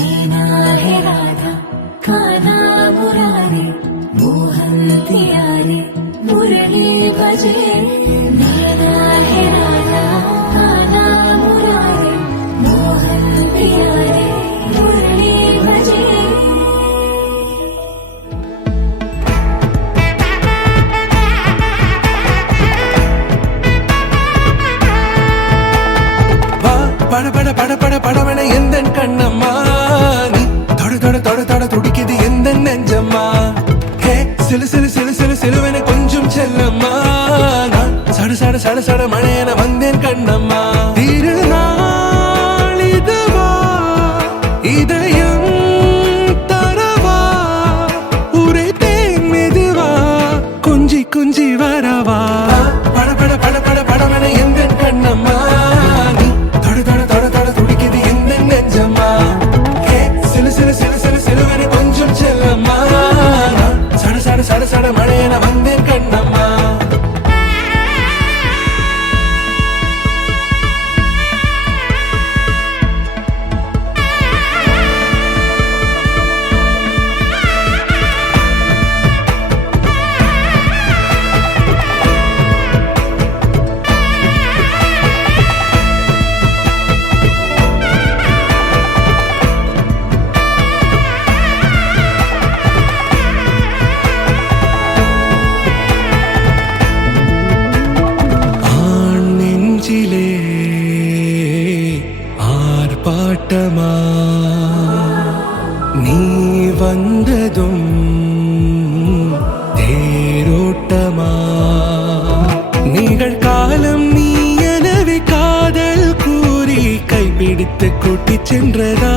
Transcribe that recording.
नैना है राधा काना मुरारी मोहन तियारी मुरली भजे नैना है राधा काना मुरारी मोहन तियारी मुरली भजे பட பட பட பட படவன எந்தன் கண்ணம்மா நீ தொட தொட தொட தொட துடிக்குது எந்த நெஞ்சம்மா ஹே சிலு சிலு சிலு சிலு சிலுவன கொஞ்சம் செல்லம்மா நான் சட சட சட சட மழையன வந்தேன் கண்ணம்மா திருநாள் இதுவா இதயம் தரவா உரைத்தேன் மெதுவா கொஞ்சி கொஞ்சி வரவா பட பட பட பட படவன எந்தன் கண்ணம்மா சட சட மழையன வந்தேன் கண்ணம்மா ஆர்ப்பாட்டமா நீ வந்ததும் தேரோட்டமா நிகழ்காலம் நீ எனவே காதல் கூறி கைப்பிடித்து கூட்டிச் சென்றதா